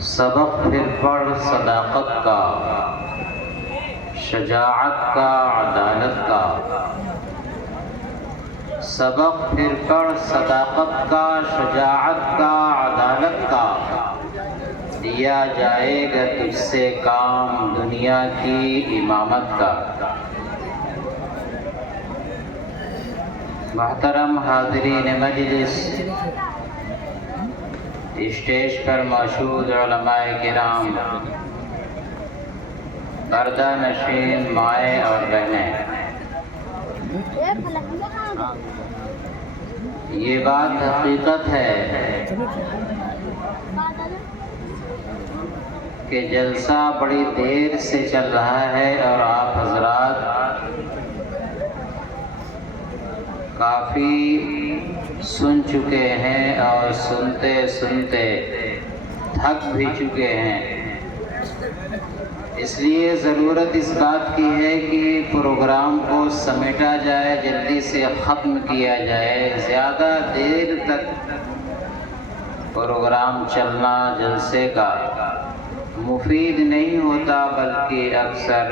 سبق پھر پڑھ صداقت کا، شجاعت کا، عدالت کا۔ سبق پھر پڑھ صداقت کا، شجاعت کا، عدالت کا، دیا جائے گا تجھ سے کام دنیا کی امامت کا۔ محترم حاضرین مجلس، اسٹیج پر موجود علماء کرام، پردہ نشین مائیں اور بہنیں، یہ بات حقیقت ہے کہ جلسہ بڑی دیر سے چل رہا ہے اور آپ حضرات کافی سن چکے ہیں اور سنتے سنتے تھک بھی چکے ہیں۔ اس لیے ضرورت اس بات کی ہے کہ پروگرام کو سمیٹا جائے، جلدی سے ختم کیا جائے۔ زیادہ دیر تک پروگرام چلنا جلسے کا مفید نہیں ہوتا، بلکہ اکثر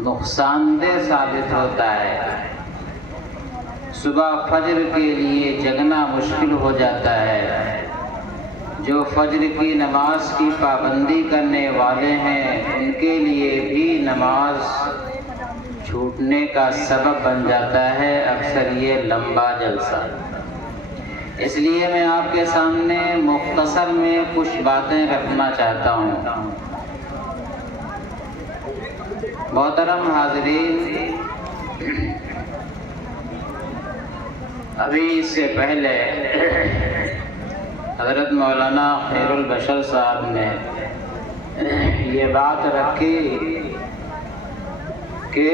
نقصان دہ ثابت ہوتا ہے۔ صبح فجر کے لیے جگنا مشکل ہو جاتا ہے۔ جو فجر کی نماز کی پابندی کرنے والے ہیں ان کے لیے بھی نماز چھوٹنے کا سبب بن جاتا ہے اکثر یہ لمبا جلسہ۔ اس لیے میں آپ کے سامنے مختصر میں کچھ باتیں رکھنا چاہتا ہوں۔ محترم حاضرین، ابھی اس سے پہلے حضرت مولانا خیر البشر صاحب نے یہ بات رکھی کہ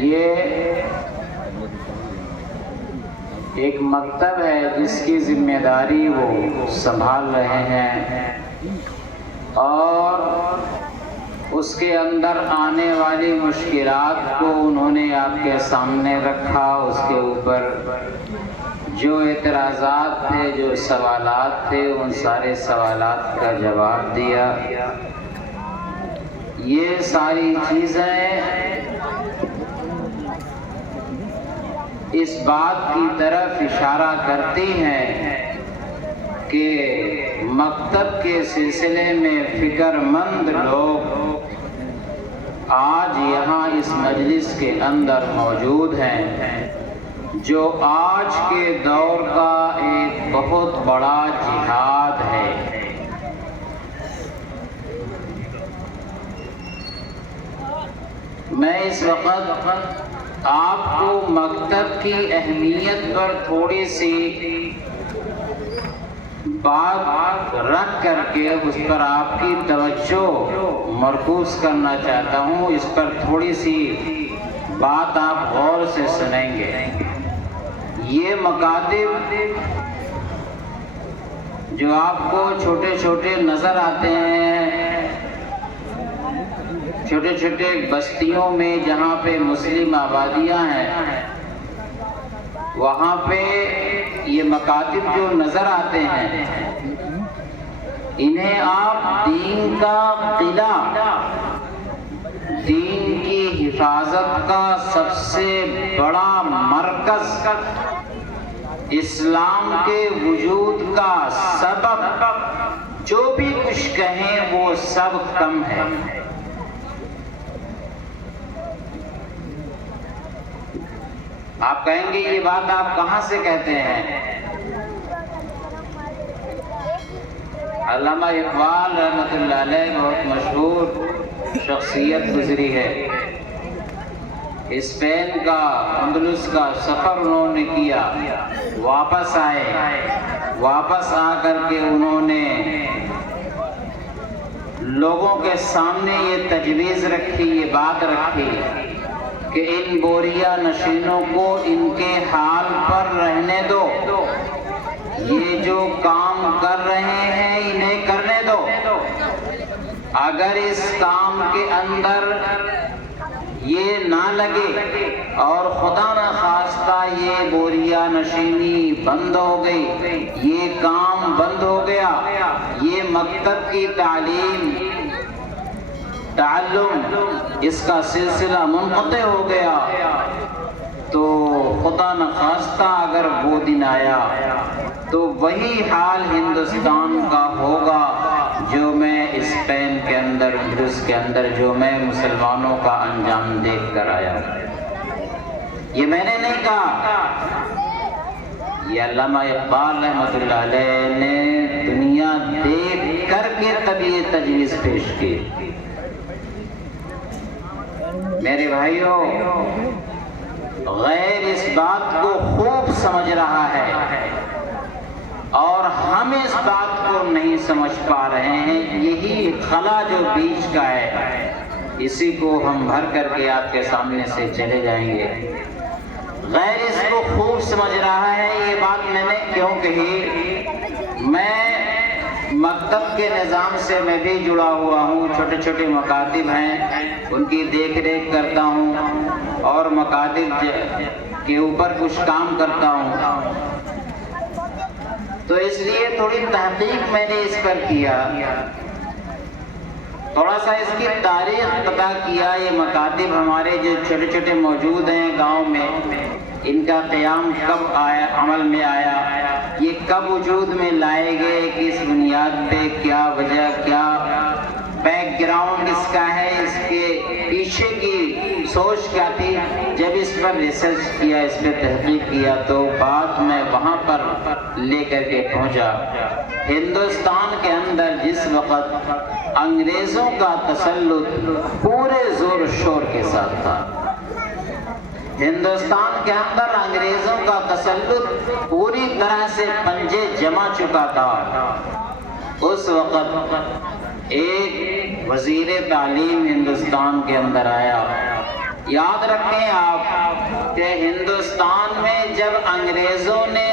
یہ ایک مکتب ہے جس کی ذمہ داری وہ سنبھال رہے ہیں، اور اس کے اندر آنے والی مشکلات کو انہوں نے آپ کے سامنے رکھا، اس کے اوپر جو اعتراضات تھے، جو سوالات تھے، ان سارے سوالات کا جواب دیا۔ یہ ساری چیزیں اس بات کی طرف اشارہ کرتی ہیں کہ مکتب کے سلسلے میں فکر مند لوگ آج یہاں اس مجلس کے اندر موجود ہیں، جو آج کے دور کا ایک بہت بڑا جہاد ہے۔ میں اس وقت آپ کو مکتب کی اہمیت پر تھوڑی سی بات رکھ کر کے اس پر آپ کی توجہ مرکوز کرنا چاہتا ہوں۔ اس پر تھوڑی سی بات آپ غور سے سنیں گے۔ یہ مکاتب جو آپ کو چھوٹے چھوٹے نظر آتے ہیں، چھوٹے چھوٹے بستیوں میں جہاں پہ مسلم آبادیاں ہیں، وہاں پہ یہ مکاتب جو نظر آتے ہیں، انہیں آپ دین کا قلعہ، دین کی حفاظت کا سب سے بڑا مرکز، اسلام کے وجود کا سبب، جو بھی کچھ کہیں وہ سب کم ہے۔ آپ کہیں گے یہ بات آپ کہاں سے کہتے ہیں؟ علامہ اقبال رحمۃ اللہ علیہ بہت مشہور شخصیت گزری ہے۔ اسپین کا، اندلس کا سفر انہوں نے کیا، واپس آئے، واپس آ کر کے انہوں نے لوگوں کے سامنے یہ تجویز رکھی، یہ بات رکھی کہ ان بوریا نشینوں کو ان کے حال پر رہنے دو، یہ جو کام کر رہے ہیں انہیں کرنے دو۔ اگر اس کام کے اندر یہ نہ لگے اور خدا نہ خواستہ یہ بوریا نشینی بند ہو گئی، یہ کام بند ہو گیا، یہ مکتب کی تعلم اس کا سلسلہ منقطع ہو گیا، تو خدا نہ خواستہ اگر وہ دن آیا تو وہی حال ہندوستان کا ہوگا جو میں اسپین کے اندر، اندلس کے اندر جو میں مسلمانوں کا انجام دیکھ کر آیا۔ یہ میں نے نہیں کہا، یہ علامہ اقبال رحمۃ اللہ علیہ نے دنیا دیکھ کر کے تب یہ تجویز پیش کی۔ میرے بھائیوں، غیر اس بات کو خوب سمجھ رہا ہے اور ہم اس بات کو نہیں سمجھ پا رہے ہیں۔ یہی خلا جو بیچ کا ہے، اسی کو ہم بھر کر کے آپ کے سامنے سے چلے جائیں گے۔ غیر اس کو خوب سمجھ رہا ہے۔ یہ بات میں نے کیوں کہی؟ میں مکتب کے نظام سے میں بھی جڑا ہوا ہوں، چھوٹے چھوٹے مکاتب ہیں، ان کی دیکھ ریکھ کرتا ہوں اور مکاتب کے اوپر کچھ کام کرتا ہوں، تو اس لیے تھوڑی تحقیق میں نے اس پر کیا، تھوڑا سا اس کی تاریخ پتا کیا۔ یہ مکاتب ہمارے جو چھوٹے چھوٹے موجود ہیں گاؤں میں، ان کا قیام کب آیا، عمل میں آیا، یہ کب وجود میں لائے گئے، کس بنیاد پہ، کیا وجہ، کیا بیک گراؤنڈ اس کا ہے، اس کے پیچھے کی سوچ کیا تھی۔ جب اس پر ریسرچ کیا، اس پہ تحقیق کیا، تو بات میں وہاں پر لے کر کے پہنچا۔ ہندوستان کے اندر جس وقت انگریزوں کا تسلط پورے زور و شور کے ساتھ تھا، ہندوستان کے اندر انگریزوں کا تسلط پوری طرح سے پنجے جما چکا تھا، اس وقت ایک وزیر تعلیم ہندوستان کے اندر آیا۔ یاد رکھیں آپ کہ ہندوستان میں جب انگریزوں نے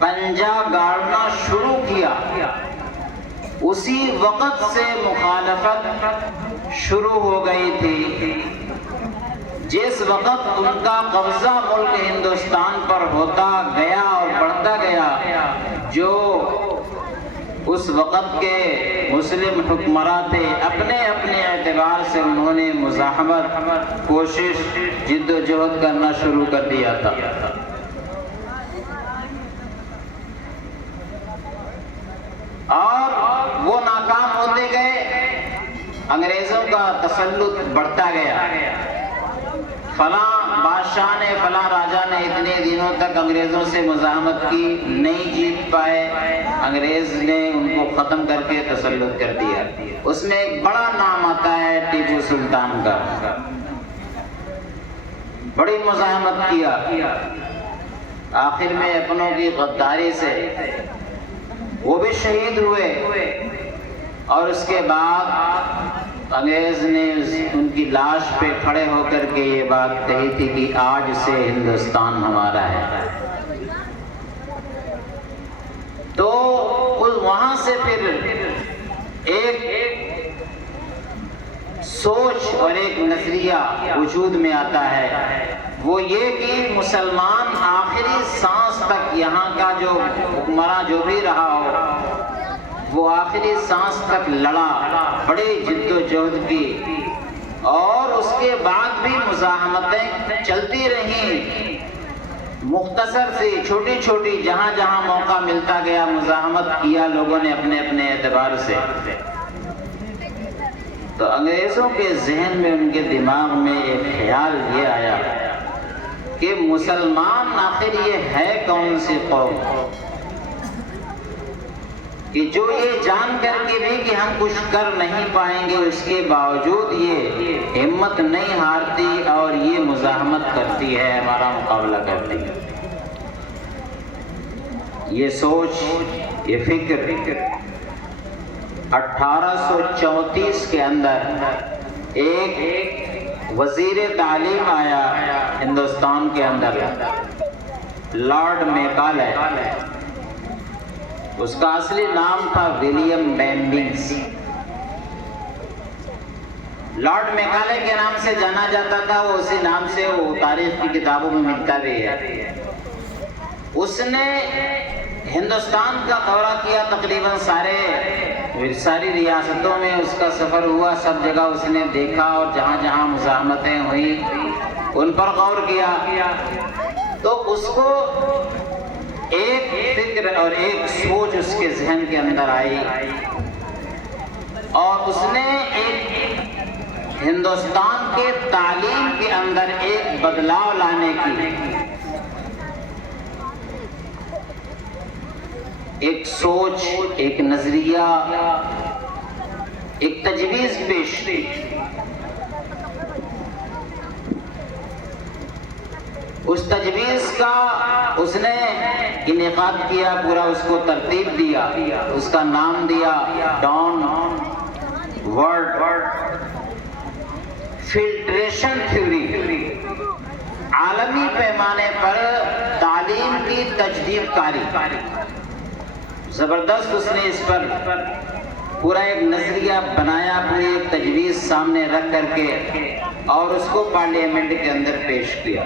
پنجہ گاڑنا شروع کیا، اسی وقت سے مخالفت شروع ہو گئی تھی۔ جس وقت ان کا قبضہ ملک ہندوستان پر ہوتا گیا اور بڑھتا گیا، جو اس وقت کے مسلم حکمراں تھے، اپنے اپنے اعتبار سے انہوں نے مزاحمت، کوشش، جد و جہد کرنا شروع کر دیا تھا۔ اور وہ ناکام ہوتے گئے، انگریزوں کا تسلط بڑھتا گیا۔ فلاں بادشاہ نے، فلاں راجہ نے اتنے دنوں تک انگریزوں سے مزاحمت کی، نہیں جیت پائے، انگریز نے ان کو ختم کر کے تسلط کر دیا۔ اس میں ایک بڑا نام آتا ہے ٹیپو سلطان کا، بڑی مزاحمت کیا، آخر میں اپنوں کی غداری سے وہ بھی شہید ہوئے، اور اس کے بعد انگریز نے ان کی لاش پہ کھڑے ہو کر کے یہ بات کہی تھی کہ آج سے ہندوستان ہمارا ہے۔ تو وہاں سے پھر ایک سوچ اور ایک نظریہ وجود میں آتا ہے، وہ یہ کہ مسلمان آخری سانس تک، یہاں کا جو حکمراں جو بھی رہا ہو، وہ آخری سانس تک لڑا، بڑی جد و جہد کی، اور اس کے بعد بھی مزاحمتیں چلتی رہیں، مختصر سی چھوٹی چھوٹی، جہاں جہاں موقع ملتا گیا مزاحمت کیا لوگوں نے اپنے اپنے اعتبار سے۔ تو انگریزوں کے ذہن میں، ان کے دماغ میں ایک خیال یہ آیا کہ مسلمان آخر یہ ہے کون سی قوم کہ جو یہ جان کر کے بھی کہ ہم کچھ کر نہیں پائیں گے، اس کے باوجود یہ ہمت نہیں ہارتی اور یہ مزاحمت کرتی ہے، ہمارا مقابلہ کرتی ہے۔ یہ سوچ، یہ فکر 1834 کے اندر ایک وزیر تعلیم آیا ہندوستان کے اندر، لارڈ میکالے، اس کا اصلی نام تھا ولیم بیمبنگس۔ لارڈ میکالے کے نام سے جانا جاتا تھا، وہ اسی نام سے وہ تاریخ کی کتابوں میں ملتا بھی ہے۔ اس نے ہندوستان کا دورہ کیا، تقریباً ساری ریاستوں میں اس کا سفر ہوا، سب جگہ اس نے دیکھا اور جہاں جہاں مزاحمتیں ہوئی ان پر غور کیا، تو اس کو ایک فکر اور ایک سوچ اس کے ذہن کے اندر آئی، اور اس نے ہندوستان کے تعلیم کے اندر ایک بدلاؤ لانے کی ایک سوچ، ایک نظریہ، ایک تجویز پیش کی۔ اس تجویز کا اس نے انعقاد کیا، پورا اس کو ترتیب دیا، اس کا نام دیا ڈان ورڈ فلٹریشن تھیوری، عالمی پیمانے پر تعلیم کی تجدید کاری۔ زبردست اس نے اس پر پورا ایک نظریہ بنایا، پوری ایک تجویز سامنے رکھ کر کے، اور اس کو پارلیمنٹ کے اندر پیش کیا۔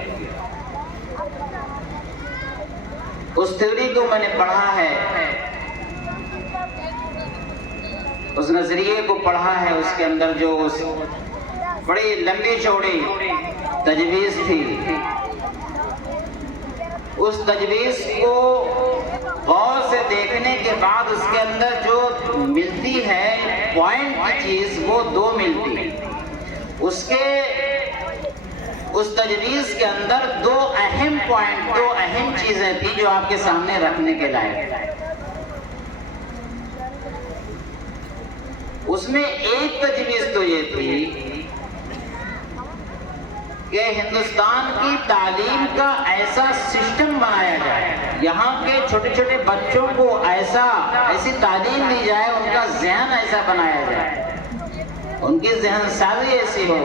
اس تھیوری کو میں نے پڑھا ہے، اس نظریے کو پڑھا ہے، اس کے اندر جو بڑی لمبی چوڑی تجویز تھی، اس تجویز کو غور سے دیکھنے کے بعد اس کے اندر جو ملتی ہے پوائنٹ کی چیز، وہ دو ملتی ہے۔ اس تجویز کے اندر دو اہم پوائنٹ، دو اہم چیزیں تھیں جو آپ کے سامنے رکھنے کے لائق۔ اس میں ایک تجویز تو یہ تھی کہ ہندوستان کی تعلیم کا ایسا سسٹم بنایا جائے، یہاں کے چھوٹے چھوٹے بچوں کو ایسی تعلیم دی جائے، ان کا ذہن ایسا بنایا جائے، ان کی ذہن سازی ایسی ہو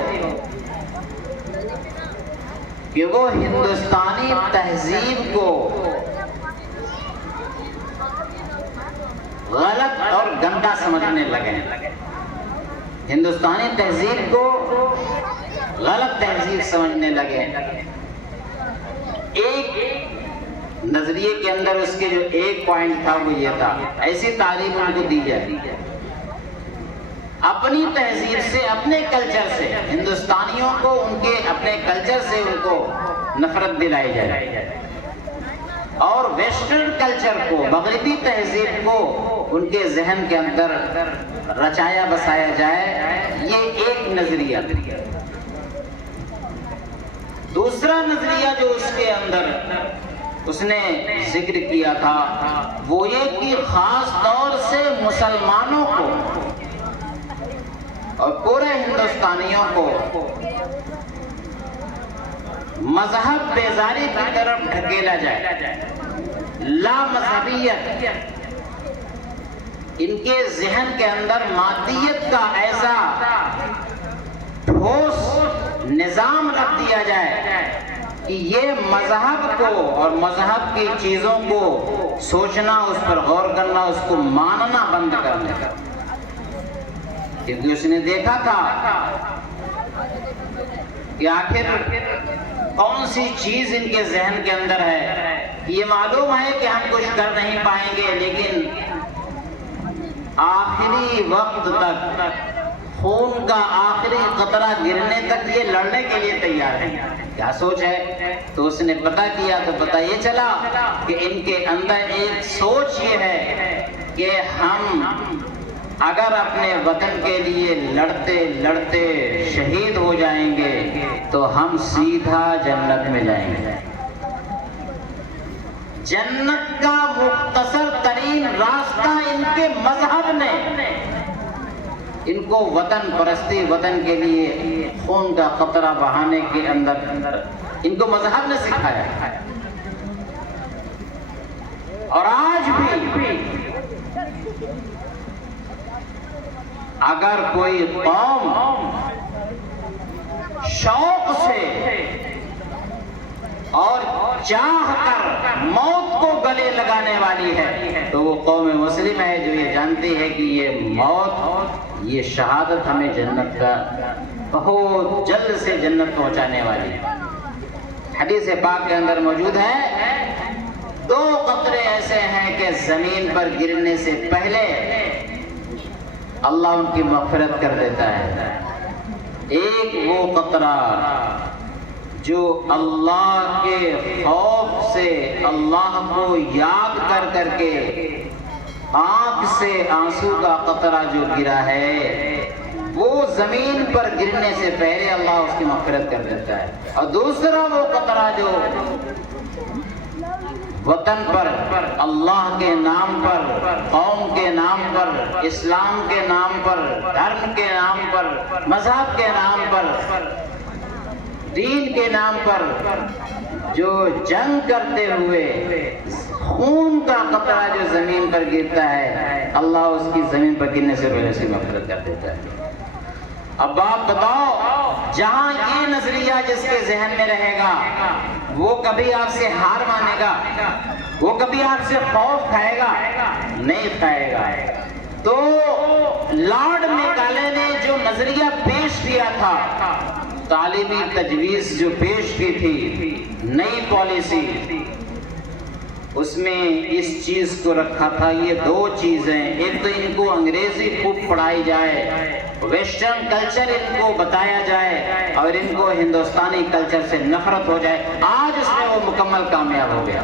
کہ وہ ہندوستانی تہذیب کو غلط اور گندا سمجھنے لگے، ہندوستانی تہذیب کو غلط تہذیب سمجھنے لگے۔ ایک نظریے کے اندر اس کے جو ایک پوائنٹ تھا وہ یہ تھا، ایسی تعلیم ان کو دی جائے، اپنی تہذیب سے، اپنے کلچر سے، ہندوستانیوں کو ان کے اپنے کلچر سے ان کو نفرت دلائی جائے، اور ویسٹرن کلچر کو، مغربی تہذیب کو ان کے ذہن کے اندر رچایا بسایا جائے۔ یہ ایک نظریہ۔ دوسرا نظریہ جو اس کے اندر اس نے ذکر کیا تھا وہ یہ کہ خاص طور سے مسلمانوں کو اور پورے ہندوستانیوں کو مذہب بیزاری کی طرف ڈھکیلا جائے، لا مذہبیت، ان کے ذہن کے اندر مادیت کا ایسا ٹھوس نظام رکھ دیا جائے کہ یہ مذہب کو اور مذہب کی چیزوں کو سوچنا، اس پر غور کرنا، اس کو ماننا بند کرنے کا، کیونکہ اس نے دیکھا تھا کہ آخر کون سی چیز ان کے ذہن کے اندر ہے۔ یہ معلوم ہے کہ ہم کچھ کر نہیں پائیں گے، لیکن آخری وقت تک، خون کا آخری قطرہ گرنے تک یہ لڑنے کے لیے تیار ہے۔ کیا سوچ ہے؟ تو اس نے پتہ کیا تو پتہ یہ چلا کہ ان کے اندر ایک سوچ یہ ہے کہ ہم اگر اپنے وطن کے لیے لڑتے لڑتے شہید ہو جائیں گے تو ہم سیدھا جنت میں جائیں گے۔ جنت کا مختصر ترین راستہ ان کے مذہب نے ان کو وطن پرستی، وطن کے لیے خون کا قطرہ بہانے کے اندر ان کو مذہب نے سکھایا۔ اور آج بھی اگر کوئی قوم شوق سے اور چاہ کر موت کو گلے لگانے والی ہے تو وہ قوم مسلم ہے، جو یہ جانتی ہے کہ یہ موت، یہ شہادت ہمیں جنت کا بہت جلد سے جنت پہنچانے والی۔ حدیث پاک کے اندر موجود ہے 2 قطرے ایسے ہیں کہ زمین پر گرنے سے پہلے اللہ ان کی مغفرت کر دیتا ہے۔ ایک وہ قطرہ جو اللہ کے خوف سے اللہ کو یاد کر کر کے آنکھ سے آنسو کا قطرہ جو گرا ہے، وہ زمین پر گرنے سے پہلے اللہ اس کی مغفرت کر دیتا ہے۔ اور دوسرا وہ قطرہ جو وطن پر، اللہ کے نام پر، قوم کے نام پر، اسلام کے نام پر، دھرم کے نام پر، مذہب کے نام پر، دین کے نام پر جو جنگ کرتے ہوئے خون کا قطرہ جو زمین پر گرتا ہے، اللہ اس کی زمین پر گرنے سے پہلے سے مغفرت کر دیتا ہے۔ اب آپ بتاؤ، جہاں یہ نظریہ جس کے ذہن میں رہے گا وہ کبھی آپ سے ہار مانے گا؟ وہ کبھی آپ سے خوف کھائے گا؟ نہیں کھائے گا۔ تو لارڈ میکالے نے جو نظریہ پیش کیا تھا، تعلیمی تجویز جو پیش کی تھی، نئی پالیسی، اس میں اس چیز کو رکھا تھا، یہ 2 چیزیں، ایک تو ان کو انگریزی خوب پڑھائی جائے، ویسٹرن کلچر ان کو بتایا جائے، اور ان کو ہندوستانی کلچر سے نفرت ہو جائے۔ آج اس میں وہ مکمل کامیاب ہو گیا،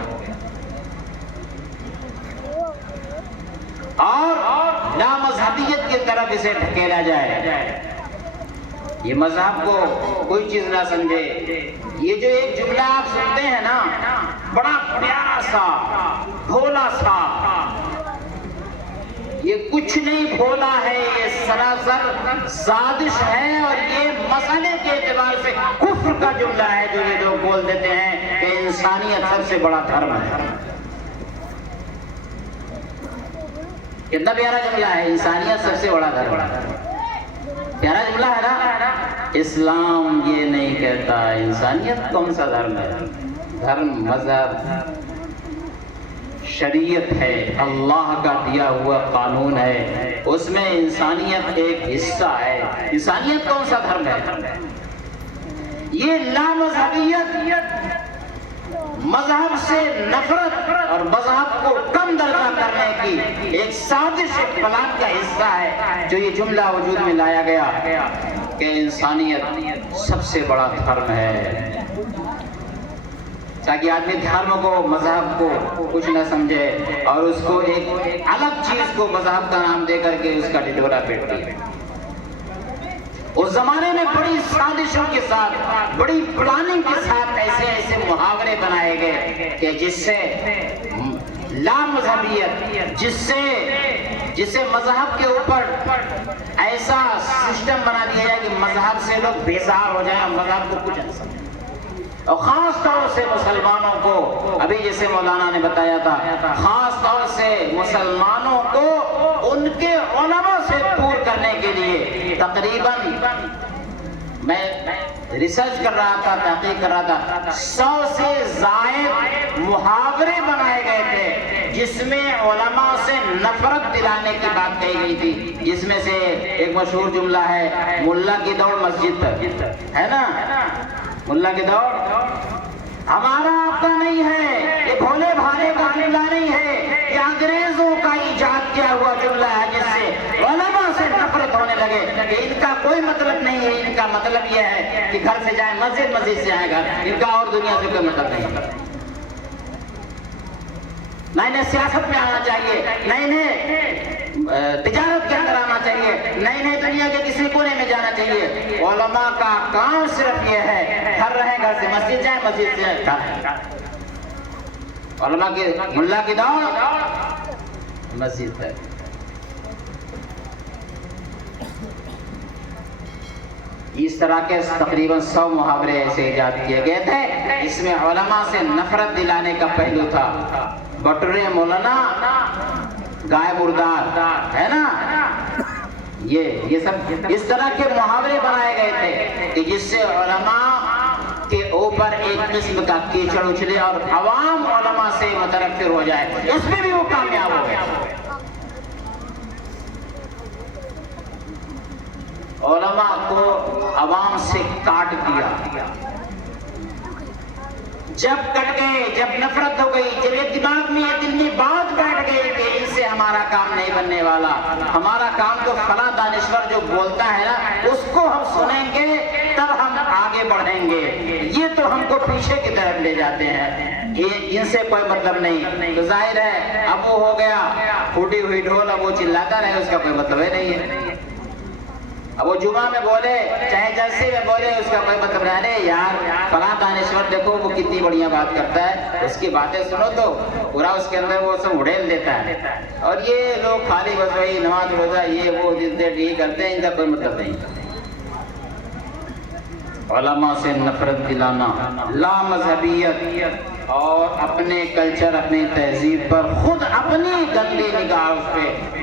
اور لامذہبیت کی طرف اسے ڈھکیلا جائے۔ یہ مذہب کو کوئی چیز نہ سمجھے۔ یہ جو ایک جملہ آپ سنتے ہیں نا، بڑا پیارا سا، بھولا سا، یہ کچھ نہیں بھولا ہے، یہ سراسر سازش ہے، اور یہ مسئلے کے اعتبار سے کفر کا جملہ ہے جو یہ لوگ بول دیتے ہیں کہ انسانیت سب سے بڑا دھرم ہے۔ کتنا پیارا جملہ ہے، انسانیت سب سے بڑا دھرم ہے۔ پیارا جملہ ہے نا؟ اسلام یہ نہیں کہتا انسانیت کون سا دھرم ہے۔ دھرم، مذہب، شریعت ہے، اللہ کا دیا ہوا قانون ہے، اس میں انسانیت ایک حصہ ہے۔ انسانیت کون سا دھرم ہے؟ یہ لامذہبیت، مذہب سے نفرت اور مذہب کو کم درجہ کرنے کی ایک سازش، ایک پلان کا حصہ ہے جو یہ جملہ وجود میں لایا گیا کہ انسانیت سب سے بڑا دھرم ہے، تاکہ آدمی دھرم کو، مذہب کو کچھ نہ سمجھے اور اس کو ایک الگ چیز کو مذہب کا نام دے کر کے اس کا ڈھڈورا پیٹ دے۔ اس زمانے میں بڑی سازشوں کے ساتھ، بڑی پلاننگ کے ساتھ ایسے محاورے بنائے گئے کہ جس سے لامذہبیت، جس سے مذہب کے اوپر ایسا سسٹم بنا دیا جائے کہ مذہب سے لوگ بیزار ہو جائیں اور مذہب کو کچھ نہ سمجھیں۔ اور خاص طور سے مسلمانوں کو، ابھی جیسے مولانا نے بتایا تھا، خاص طور سے مسلمانوں کو ان کے علماء سے دور کرنے کے لیے تقریباً، میں ریسرچ کر رہا تھا، تحقیق کر رہا تھا، 100 سے زائد محاورے بنائے گئے تھے جس میں علماء سے نفرت دلانے کی بات کہی گئی تھی، جس میں سے ایک مشہور جملہ ہے، ملا کی دوڑ مسجد تک، ہے نا؟ ملا کی دوڑ ہمارا آپ کا نہیں ہے، یہ بھولے بھالے کا جملہ نہیں ہے، یہ انگریزوں کا ایجاد کیا ہوا جملہ ہے جس سے علماء سے نفرت ہونے لگے کہ ان کا کوئی مطلب نہیں ہے، ان کا مطلب یہ ہے کہ گھر سے جائے مسجد، مسجد سے آئے گھر، ان کا اور دنیا سے کوئی مطلب نہیں۔ نہ انہیں سیاست میں آنا چاہیے، نہ انہیں تجارت کے اندر آنا چاہیے، نہ انہیں دنیا کے کسی کونے میں جانا چاہیے۔ علماء کا کام صرف یہ ہے، گھر رہے، گھر سے مسجد جائیں، مسجد سے جائیں۔ علماء کی، ملا کی دوڑ مسجد ہے۔ اس طرح کے تقریباً 100 محاورے ایسے ایجاد کیے گئے تھے جس میں علماء سے نفرت دلانے کا پہلو تھا۔ بٹرے مولانا، گائے مردار، ہے نا؟ یہ سب اس طرح کے محاورے بنائے گئے تھے کہ جس سے علماء کے اوپر ایک قسم کا کیچڑ اچھلے اور عوام علماء سے متنفر ہو جائے۔ اس میں بھی وہ کامیاب ہو گیا۔ علماء کو عوام سے کاٹ دیا. جب کٹ گئے، جب نفرت ہو گئی، جب یہ دماغ میں یہ دل میں بات بیٹھ گئی کہ ان سے ہمارا کام نہیں بننے والا، ہمارا کام تو فلاں دانشور جو بولتا ہے نا اس کو ہم سنیں گے تب ہم آگے بڑھیں گے، یہ تو ہم کو پیچھے کی طرف لے جاتے ہیں، ان سے کوئی مطلب نہیں. تو ظاہر ہے اب وہ ہو گیا پھوٹی ہوئی ڈھول، اب وہ چلاتا رہے، اس کا کوئی مطلب ہی نہیں ہے. اب وہ جمعہ میں بولے چاہے جلسے میں بولے اس کا کوئی مطلب نہیں. ارے یار فلاں دانشور دیکھو وہ کتنی بڑھیا بات کرتا ہے، اس کی باتیں سنو تو پورا اس کے اندر وہ سب اڑیل دیتا ہے. اور یہ لوگ خالی بس وہی نماز روزہ یہ وہ یہ کرتے ہیں، ان کا کوئی مطلب نہیں. علماء سے نفرت دلانا، لا مذہبیت اور اپنے کلچر اپنی تہذیب پر خود اپنی گندی نگاہ اس پہ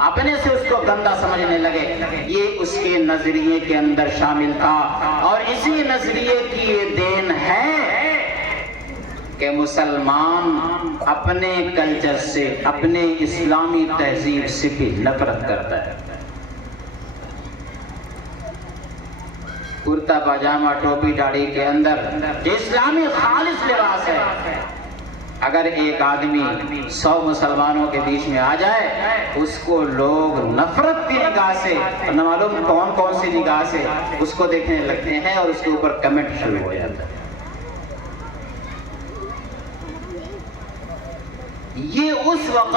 اپنے سے اس کو گندا سمجھنے لگے، یہ اس کے نظریے کے اندر شامل تھا. اور اسی نظریے کی یہ دین ہے کہ مسلمان اپنے کلچر سے اپنے اسلامی تہذیب سے بھی نفرت کرتا ہے. کرتا پاجامہ ٹوپی داڑھی کے اندر جو اسلامی خالص لباس ہے، اگر ایک آدمی 100 مسلمانوں کے بیچ میں آ جائے اس کو لوگ نفرت کی نگاہ سے، نہ معلوم کون کون سی نگاہ سے اس کو دیکھنے لگتے ہیں اور اس کے اوپر کمنٹ شروع ہو جاتا ہے. یہ اس وقت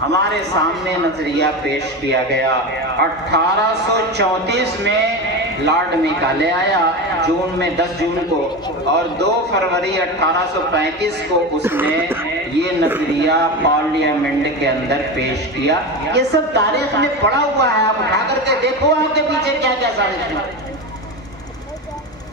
ہمارے سامنے نظریہ پیش کیا گیا. 1834 میں لارڈ میکالے آیا جون میں 10 جون کو، اور 2 فروری 1835 کو اس نے یہ نظریہ پارلیمنٹ کے اندر پیش کیا. یہ سب تاریخ میں پڑا ہوا ہے، آپ اٹھا کر کے دیکھو آپ کے پیچھے کیا کیا سازش ہے.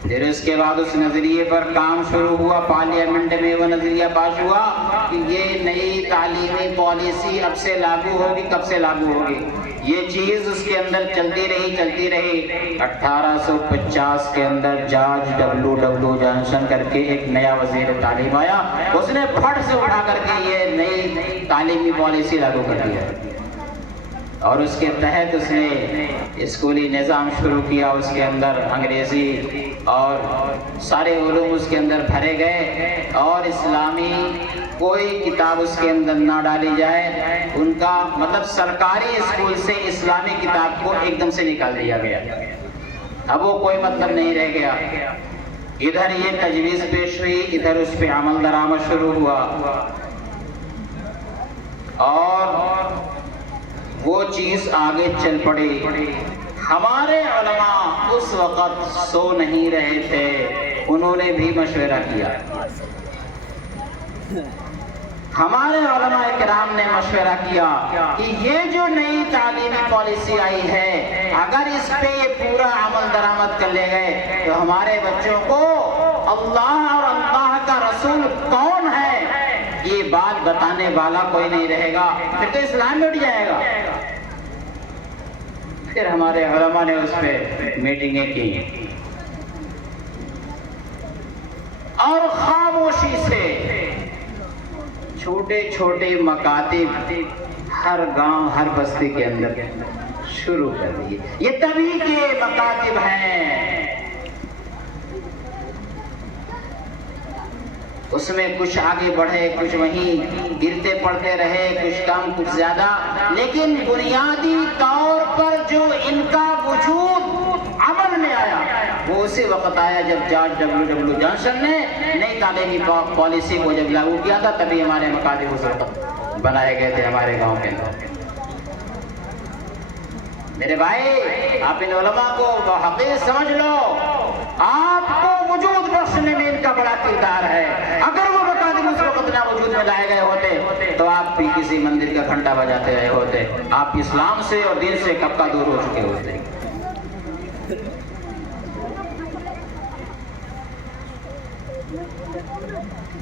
پھر اس کے بعد اس نظریے پر کام شروع ہوا، پارلیمنٹ میں وہ نظریہ پاس ہوا کہ یہ نئی تعلیمی پالیسی اب سے لاگو ہوگی. کب سے لاگو ہوگی؟ یہ چیز اس کے اندر چلتی رہی. 1850 کے اندر جارج ڈبلو جانسن کر کے ایک نیا وزیر تعلیم آیا، اس نے پھٹ سے اٹھا کر کے یہ نئی تعلیمی پالیسی لاگو کر دیا، اور اس کے تحت اس نے اسکولی نظام شروع کیا. اس کے اندر انگریزی اور سارے علوم اس کے اندر بھرے گئے، اور اسلامی کوئی کتاب اس کے اندر نہ ڈالی جائے. ان کا مطلب سرکاری اسکول سے اسلامی کتاب کو ایک دم سے نکال دیا گیا. اب وہ کوئی مطلب نہیں رہ گیا. ادھر یہ تجویز پیش ہوئی، ادھر اس پہ عمل درآمد شروع ہوا، اور وہ چیز آگے چل پڑی. ہمارے علماء اس وقت سو نہیں رہے تھے، انہوں نے بھی مشورہ کیا. ہمارے علماء کرام نے مشورہ کیا کہ یہ جو نئی تعلیمی پالیسی آئی ہے، اگر اس پہ یہ پورا عمل درآمد کر لے گئے تو ہمارے بچوں کو اللہ اور اللہ کا رسول کون ہے یہ بات بتانے والا کوئی نہیں رہے گا، پھر تو اسلام مٹ جائے گا. پھر ہمارے علماء نے اس پہ میٹنگیں کی، اور خاموشی سے چھوٹے چھوٹے مکاتب ہر گاؤں ہر بستی کے اندر شروع کر دیے. یہ تبھی کے مکاتب ہیں. اس میں کچھ آگے بڑھے، کچھ وہیں گرتے پڑتے رہے، کچھ کم کچھ زیادہ، لیکن بنیادی طور پر جو ان کا وجود عمل میں آیا وہ اسی وقت آیا جب جارج ڈبلو جانسن نے نئی تعلیمی پالیسی کو جب لاگو کیا تھا. تبھی ہمارے مکاتب اس وقت بنائے گئے تھے ہمارے گاؤں کے اندر. میرے بھائی آپ ان علماء کو حقیقت سمجھ لو، آپ کو وجود بخشنے میں ان کا بڑا کردار ہے. اگر وہ مکاتب اس وقت نہ وجود میں لائے گئے ہوتے تو آپ بھی کسی مندر کا گھنٹا بجاتے رہے ہوتے، آپ اسلام سے اور دین سے کب کا دور ہو چکے ہوتے.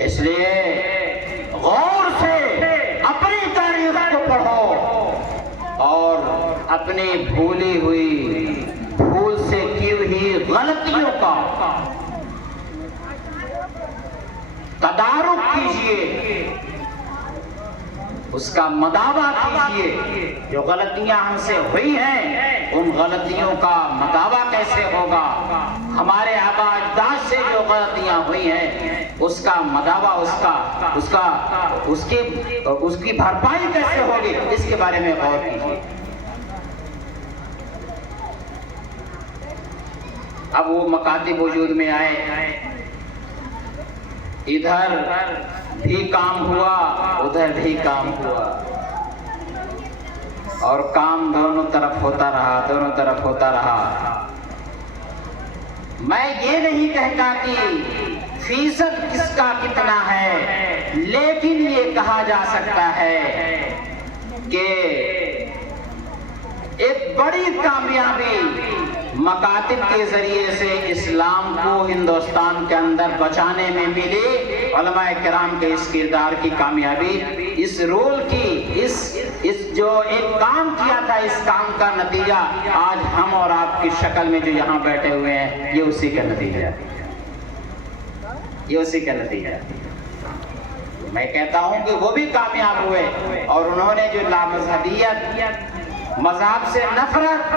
اس لیے غور سے اپنی تاریخ کو پڑھو اور اپنی بھول سے کی ہوئی غلطیوں کا تدارک کیجیے. اس کا مداوع کیجیے۔ جو غلطیاں ہم سے ہوئی ہیں ان غلطیوں کا مداوع کیسے ہوگا، ہمارے آبا اجداد سے جو غلطیاں ہوئی ہیں اس کا مداوع، اس کی بھرپائی کیسے ہوگی، اس کے بارے میں غور کیجیے۔ اب وہ مکاتب وجود میں آئے، ادھر بھی کام ہوا ادھر بھی کام ہوا، اور کام دونوں طرف ہوتا رہا۔ میں یہ نہیں کہتا کہ فیصد کس کا کتنا ہے، لیکن یہ کہا جا سکتا ہے کہ ایک بڑی کامیابی مکاتب کے ذریعے سے اسلام کو ہندوستان کے اندر بچانے میں ملی۔ علماء کرام کے اس کردار کی کامیابی، اس رول کی، اس جو ایک کام کیا تھا، اس کام کا نتیجہ آج ہم اور آپ کی شکل میں جو یہاں بیٹھے ہوئے ہیں، یہ اسی کا نتیجہ ہے، یہ اسی کا نتیجہ ہے۔ میں کہتا ہوں کہ وہ بھی کامیاب ہوئے، اور انہوں نے جو لامذہبیت، مذہب سے نفرت،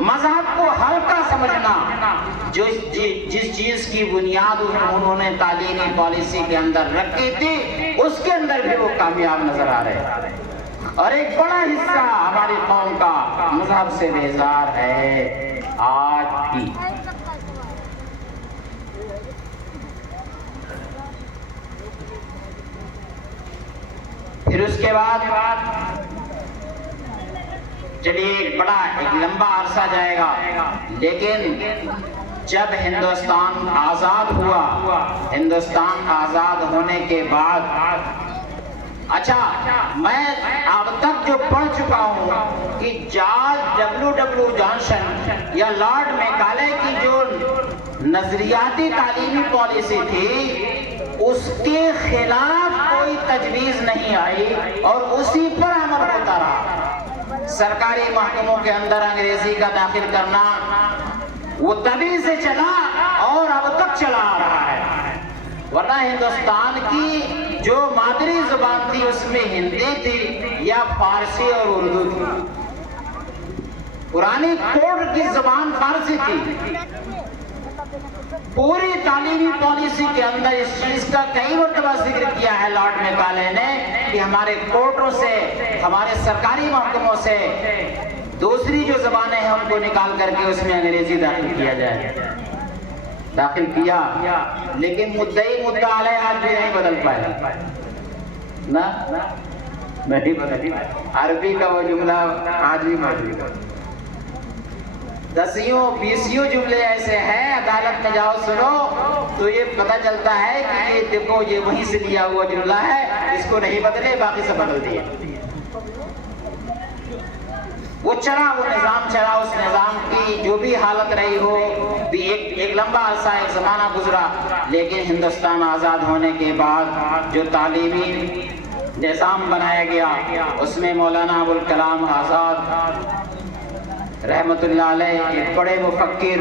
مذہب کو ہلکا سمجھنا، جس چیز کی بنیاد انہوں نے تعلیمی پالیسی کے اندر رکھی تھی، اس کے اندر بھی وہ کامیاب نظر آ رہے ہیں۔ اور ایک بڑا حصہ ہماری قوم کا مذہب سے بیزار ہے آج بھی۔ پھر اس کے بعد چلیے ایک لمبا عرصہ جائے گا، لیکن جب ہندوستان آزاد ہوا، ہندوستان آزاد ہونے کے بعد، اچھا میں اب تک جو پڑھ چکا ہوں کہ جارج ڈبلیو جانسن یا لارڈ میکالے کی جو نظریاتی تعلیمی پالیسی تھی، اس کے خلاف کوئی تجویز نہیں آئی اور اسی پر عمل ہوتا رہا۔ سرکاری محکموں کے اندر انگریزی کا داخل کرنا وہ تبھی سے چلا اور اب تک چلا آ رہا ہے، ورنہ ہندوستان کی جو مادری زبان تھی اس میں ہندی تھی یا فارسی اور اردو تھی۔ پرانی کوڈ کی زبان فارسی تھی۔ پوری تعلیمی پالیسی کے اندر اس چیز کا کئی مرتبہ ذکر کیا ہے لارڈ میکالے نے کہ ہمارے کورٹوں سے، ہمارے سرکاری محکموں سے دوسری جو زبانیں ہیں ان کو نکال کر کے اس میں انگریزی داخل کیا جائے۔ داخل کیا، لیکن مدعا علیہ آج بھی نہیں بدل پائے نا، نہیں بدل۔ عربی کا وہ جملہ آج بھی موجود ہے، 10-20 جملے ایسے ہیں، عدالت میں جاؤ سنو تو یہ پتہ چلتا ہے کہ یہ دیکھو یہ وہیں سے لیا ہوا جملہ ہے، اس کو نہیں بدلے، باقی سے بدل دیا۔ وہ نظام چلا، اس نظام کی جو بھی حالت رہی ہو، ایک لمبا عرصہ، ایک زمانہ گزرا، لیکن ہندوستان آزاد ہونے کے بعد جو تعلیمی نظام بنایا گیا اس میں مولانا ابوالکلام آزاد رحمت اللہ علیہ ایک بڑے مفکر،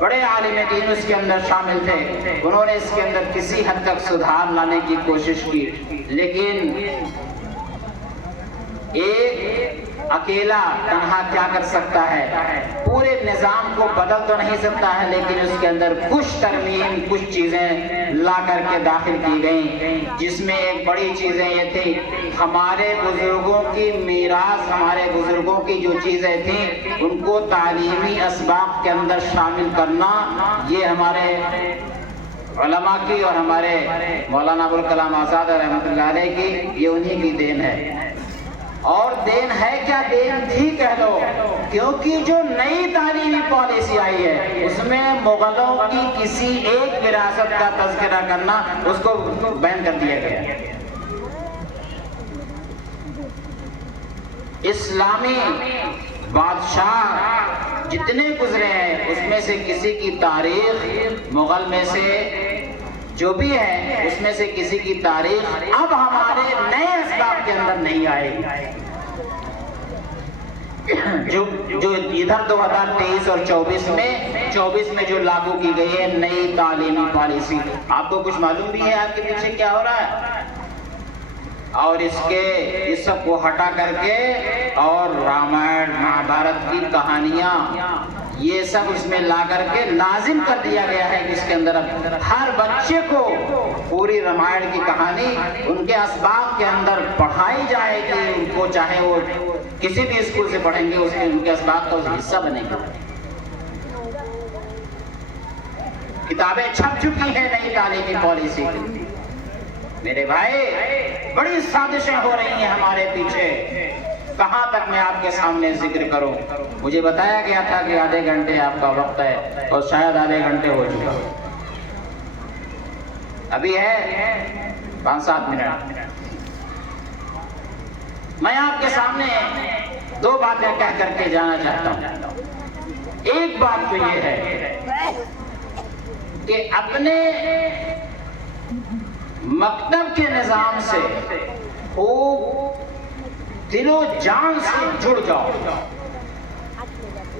بڑے عالم دین اس کے اندر شامل تھے۔ انہوں نے اس کے اندر کسی حد تک سدھار لانے کی کوشش کی، لیکن ایک اکیلا تنہا کیا کر سکتا ہے؟ پورے نظام کو بدل تو نہیں سکتا ہے، لیکن اس کے اندر کچھ ترمیم، کچھ چیزیں لا کر کے داخل کی گئیں، جس میں ایک بڑی چیزیں یہ تھی، ہمارے بزرگوں کی میراث، ہمارے بزرگوں کی جو چیزیں تھیں ان کو تعلیمی اسباق کے اندر شامل کرنا، یہ ہمارے علماء کی اور ہمارے مولانا ابوالکلام آزاد رحمۃ اللہ علیہ کی، یہ انہی کی دین ہے۔ اور دین ہے کیا، دین تھی کہہ لو، کیونکہ جو نئی تعلیمی پالیسی آئی ہے اس میں مغلوں کی کسی ایک وراثت کا تذکرہ کرنا اس کو بین کر دیا گیا۔ اسلامی بادشاہ جتنے گزرے ہیں اس میں سے کسی کی تاریخ، مغل میں سے جو بھی ہے اس میں سے کسی کی تاریخ اب ہمارے نئے اسباب کے اندر نہیں آئے گی۔ جو ادھر 2023 اور 24 میں جو لاگو کی گئی ہے نئی تعلیمی پالیسی، آپ کو کچھ معلوم بھی ہے آپ کے پیچھے کیا ہو رہا ہے؟ اور اس سب کو ہٹا کر کے اور رامائن مہابھارت کی کہانیاں یہ سب اس میں لا کر کے لازم کر دیا گیا ہے کہ اس کے اندر ہر بچے کو پوری رامائن کی کہانی ان کے اسباق کے اندر پڑھائی جائے گی. ان کو چاہے وہ کسی بھی اسکول سے پڑھیں گے ان کے اسباق کا حصہ بنے گا. کتابیں چھپ چکی ہیں نئی تعلیمی پالیسی کی. میرے بھائی بڑی سازشیں ہو رہی ہیں ہمارے پیچھے. کہاں تک میں آپ کے سامنے ذکر کروں. مجھے بتایا گیا تھا کہ آدھے گھنٹے آپ کا وقت ہے اور شاید آدھے گھنٹے ہو چکا. ابھی ہے 5-7 منٹ. میں آپ کے سامنے 2 باتیں کہہ کر کے جانا چاہتا ہوں. ایک بات تو یہ ہے کہ اپنے مکتب کے نظام سے خوب دل و جان سے جڑ جاؤ.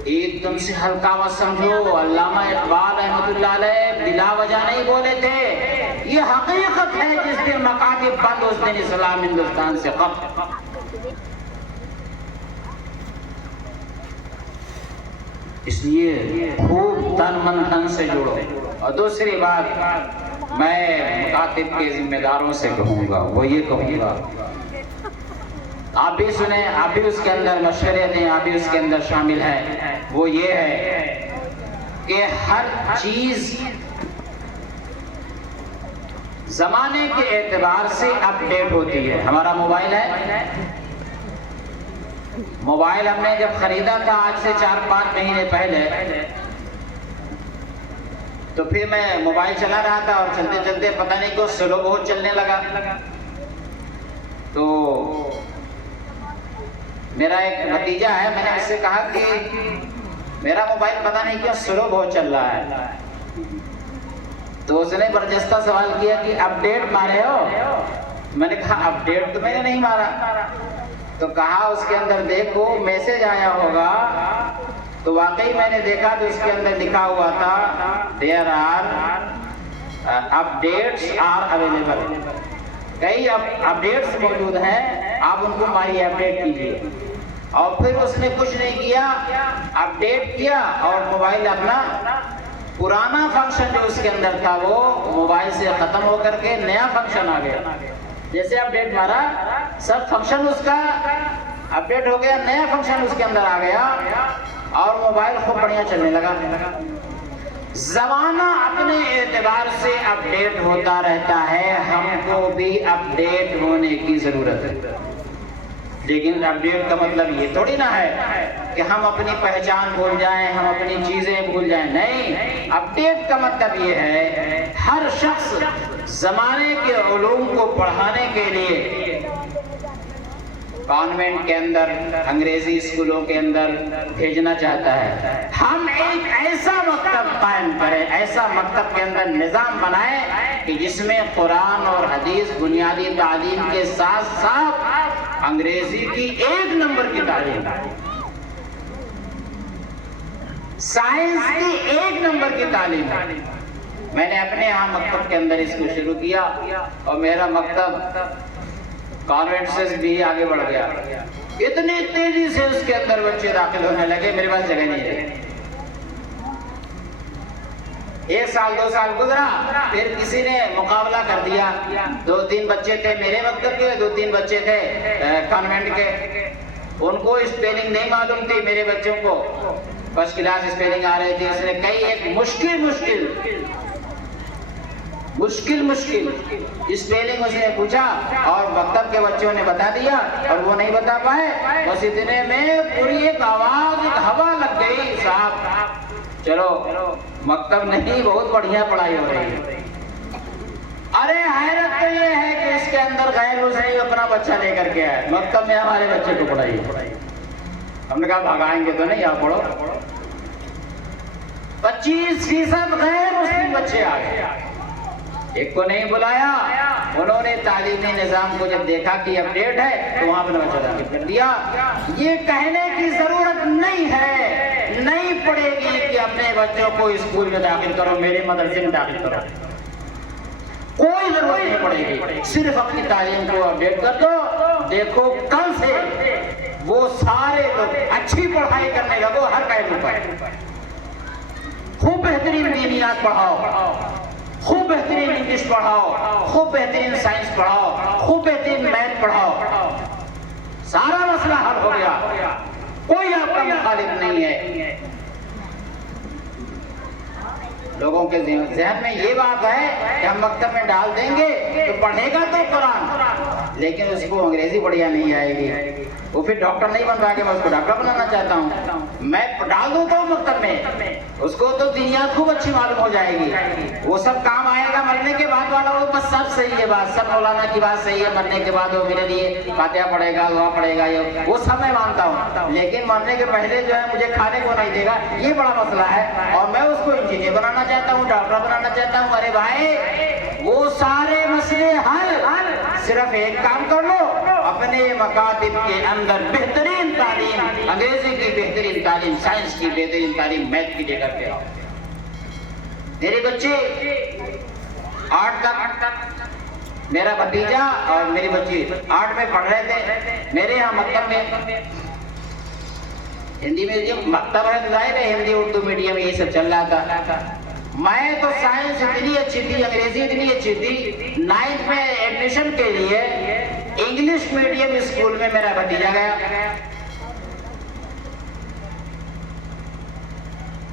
ایک دم سے ہلکا مت سمجھو. علامہ اقبال رحمۃ اللہ علیہ بلا وجہ نہیں بولے تھے. یہ حقیقت ہے. جس دن مکاتب بند اس دن اسلام ہندوستان سے ختم. اس لیے خوب تن من دھن سے جڑو. اور دوسری بات میں مکاتب کے ذمہ داروں سے کہوں گا وہ یہ کہوں گا آپ بھی سنیں, آپ بھی اس کے اندر مشورے دیں, آپ بھی اس کے اندر شامل ہیں. وہ یہ ہے کہ ہر چیز زمانے کے اعتبار سے اپ ڈیٹ ہوتی ہے. ہمارا موبائل ہے, موبائل ہم نے جب خریدا تھا آج سے 4-5 مہینے پہلے, تو پھر میں موبائل چلا رہا تھا اور چلتے چلتے پتہ نہیں کیوں سلو بہت چلنے لگا. تو میرا ایک بھتیجا ہے, میں نے اس سے کہا کہ میرا موبائل پتہ نہیں کیوں سلو بہت چل رہا ہے. تو اس نے برجستہ سوال کیا کہ اپ ڈیٹ مارے ہو. میں نے کہا اپ ڈیٹ تو میں نے نہیں مارا. تو کہا اس کے اندر دیکھو میسج آیا ہوگا. تو واقعی میں نے دیکھا تو اس کے اندر لکھا ہوا تھا there are updates are available. کئی اپڈیٹس موجود ہیں, آپ ان کو ماری اپڈیٹ کیجیے. اور پھر اس نے کچھ نہیں کیا, اپڈیٹ کیا اور موبائل اپنا پرانا فنکشن جو اس کے اندر تھا وہ موبائل سے ختم ہو کر کے نیا فنکشن آ گیا. جیسے اپڈیٹ مارا سب فنکشن اس کا اپڈیٹ ہو گیا, نیا فنکشن اس کے اندر آ گیا اور موبائل خوب بڑھیا چلنے لگا. زمانہ اپنے اعتبار سے اپڈیٹ ہوتا رہتا ہے. ہم کو بھی اپڈیٹ ہونے کی ضرورت ہے. لیکن اپڈیٹ کا مطلب یہ تھوڑی نہ ہے کہ ہم اپنی پہچان بھول جائیں, ہم اپنی چیزیں بھول جائیں. نہیں, اپڈیٹ کا مطلب یہ ہے ہر شخص زمانے کے علوم کو پڑھانے کے لیے کانوینٹ کے اندر, انگریزی اسکولوں کے اندر بھیجنا چاہتا ہے. ہم ایک ایسا مکتب قائم کریں, ایسا مکتب کے اندر نظام بنائیں کہ جس میں قرآن اور حدیث بنیادی تعلیم کے ساتھ ساتھ انگریزی کی 1 نمبر کی تعلیم, سائنس کی 1 نمبر کی تعلیم. میں نے اپنے یہاں مکتب کے اندر اس کو شروع کیا اور میرا مکتب کانوینٹ سے بھی آگے بڑھ گیا. اتنی تیزی سے اس کے اندر بچے داخل ہونے لگے, میرے پاس جگہ نہیں ہے. 1 سال 2 سال گزرا, پھر کسی نے مقابلہ کر دیا. 2-3 بچے تھے میرے مکتب کے, 2-3 بچے تھے کانوینٹ کے. ان کو اسپیلنگ نہیں معلوم تھی, میرے بچوں کو فرسٹ کلاس اسپیلنگ آ رہی تھی. اس نے کئی ایک مشکل اسپیلنگ اس نے پوچھا اور مکتب کے بچوں نے بتا دیا اور وہ نہیں بتا پائے. بس اتنے میں پوری ایک آواز, ایک ہوا لگ گئی, صاحب چلو مکتب نہیں, بہت بڑھیا پڑھائی ہو رہی ہے. ارے حیرت تو یہ ہے کہ اس کے اندر غیر مسلم اپنا بچہ لے کر کے آئے, مکتب میں ہمارے بچے کو پڑھائی. ہم نے کہا بھگائیں گے تو نہیں, آپ پڑھو. 25% غیر مسلم بچے آ گئے. ایک کو نہیں بلایا, انہوں نے تعلیمی نظام کو جب دیکھا کہ اپڈیٹ ہے تو وہاں اپنا بچہ داخل کر دیا. یہ کہنے کی ضرورت نہیں ہے, نہیں پڑے گی کہ اپنے بچوں کو اسکول میں داخل کرو, میرے مدرسے میں داخل کرو. کوئی ضرورت نہیں پڑے گی، صرف اپنی تعلیم کو اپڈیٹ کر دو. دیکھو کل سے وہ سارے لوگ اچھی پڑھائی کرنے لگو ہر پہلو پر. خوب بہترین دینیات پڑھاؤ، خوب بہترین انگلش پڑھاؤ، خوب بہترین سائنس پڑھاؤ، خوب بہترین میتھ پڑھاؤ. سارا مسئلہ حل ہو گیا، کوئی آپ کا مخالف نہیں ہے. لوگوں کے ذہن میں یہ بات ہے کہ ہم مکتب میں ڈال دیں گے تو پڑھے گا تو قرآن، لیکن اس کو انگریزی بڑھیا نہیں آئے گی، وہ پھر ڈاکٹر نہیں بن پائے گا. میں اس کو ڈاکٹر بنانا چاہتا ہوں، میں ڈال دوں تو مکتب میں اس کو تو دنیات خوب اچھی معلوم ہو جائے گی. وہ سب کام آئے گا مرنے کے بعد والا، وہ بس سب صحیح ہے بات، سب مولانا کی بات صحیح ہے. مرنے کے بعد وہ میرے لیے فاتحہ پڑھے گا، دعا پڑھے گا، وہ سب میں مانتا ہوں. لیکن مرنے کے پہلے جو ہے مجھے کھانے کو نہیں دے گا، یہ بڑا مسئلہ ہے. اور میں اس کو انجینئر بنانا چاہتا ہوں، ڈاکٹر بنانا چاہتا ہوں. ارے بھائی وہ سارے مسئلے حل، صرف ایک کام کر لو، اپنے مکاتب کے اندر بہترین تعلیم، انگریزی کی بہترین تعلیم، سائنس کی بہترین تعلیم، میتھ کی لے کر کے آؤ. میرے بچے 8 تک، میرا بھتیجا اور میری بچی 8 میں پڑھ رہے تھے. میرے یہاں مکتب میں ہندی میڈیم مکتب ہے، ظاہر ہے ہندی اردو میڈیم یہ سب چل رہا تھا. میں تو سائنس اتنی اچھی تھی، انگریزی اتنی اچھی تھی، 9th میں ایڈمیشن کے لیے انگلش میڈیم اسکول میں میرا بھتیجا گیا.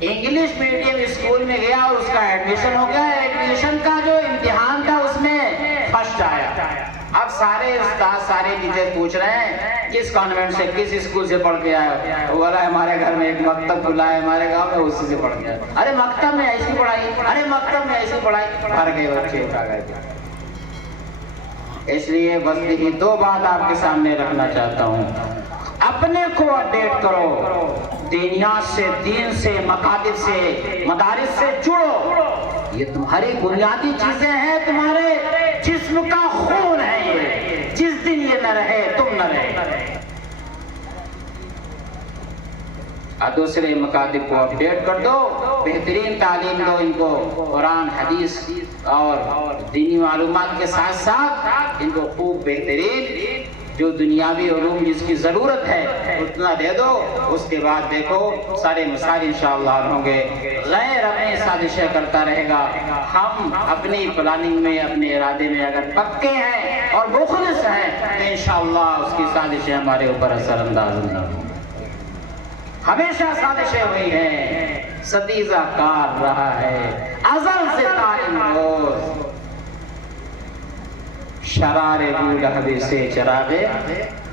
انگلش میڈیم اسکول میں گیا اور اس کا ایڈمیشن ہو گیا. ایڈمیشن کا جو امتحان تھا اس میں فرسٹ آیا. اب سارے استاد، سارے ٹیچر پوچھ رہے ہیں کس کانوینٹ سے، کس اسکول سے پڑھ کے آئے؟ وہ بولا ہمارے گھر میں ایک مکتب کھلا ہے ہمارے گاؤں میں، اسی سے پڑھ گیا. ارے مکتب میں ایسی پڑھائی، ارے مکتب میں ایسی پڑھائی، بھر گئے بچے اٹھا گئے. اس لیے بس یہی 2 بات آپ کے سامنے رکھنا چاہتا ہوں. اپنے کو اپڈیٹ کرو، دینیات سے، دین سے، مکاتب سے، مدارس سے جڑو. یہ تمہاری بنیادی چیزیں ہیں، تمہارے جسم کا خون ہے. یہ جس دن یہ نہ رہے تم نہ رہے. اور دوسرے مکاتب کو اپڈیٹ کر دو، بہترین تعلیم دو ان کو، قرآن حدیث اور دینی معلومات کے ساتھ ساتھ ان کو خوب بہترین جو دنیاوی علوم جس کی ضرورت ہے اتنا دے دو. اس کے بعد دیکھو سارے مسائل انشاءاللہ ہوں گے. غیر اپنی سازشیں کرتا رہے گا. ہم اپنی پلاننگ میں، اپنے ارادے میں اگر پکے ہیں اور مخلص ہیں تو انشاءاللہ اس کی سازشیں ہمارے اوپر اثر انداز نہیں ہوں. ہمیشہ سازشیں ہوئی ہیں، ستیزہ کار رہا ہے ازل سے تائم. شرار بولہب سے چراغ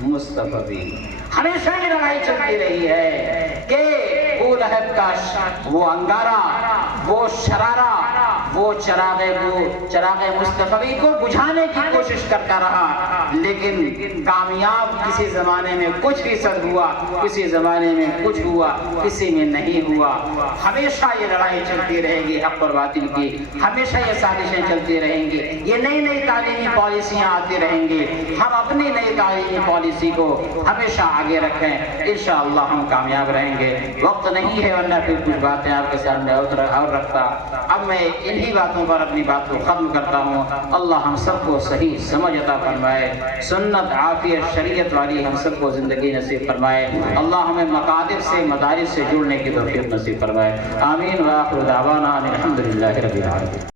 مصطفی، ہمیشہ یہ لڑائی چلتی رہی ہے کہ بولہب کا وہ انگارہ، وہ شرارہ، وہ چراغ مصطفی کو بجھانے کی کوشش کرتا رہا. لیکن کامیاب کسی زمانے میں کچھ فیصد ہوا، کسی زمانے میں کچھ ہوا، کسی میں نہیں ہوا. ہمیشہ یہ لڑائی چلتی رہے گی حق اور باطل کی، ہمیشہ یہ سازشیں چلتی رہیں گی. یہ نئی نئی تعلیمی پالیسیاں آتی رہیں گی. ہم اپنی نئی تعلیمی پالیسی کو ہمیشہ آگے رکھیں، انشاءاللہ ہم کامیاب رہیں گے. وقت نہیں ہے ورنہ پھر کچھ باتیں آپ کے سامنے اور رکھتا. اب میں انہی باتوں پر اپنی بات کو ختم کرتا ہوں. اللہ ہم سب کو صحیح سمجھ عطا فرمائے، سنت عافیت شریعت والی ہم سب کو زندگی نصیب فرمائے. اللہ ہمیں مکاتب سے، مدارس سے جڑنے کی توفیق نصیب فرمائے. آمین. وآخر دعوانا ان الحمدللہ رب العالمین.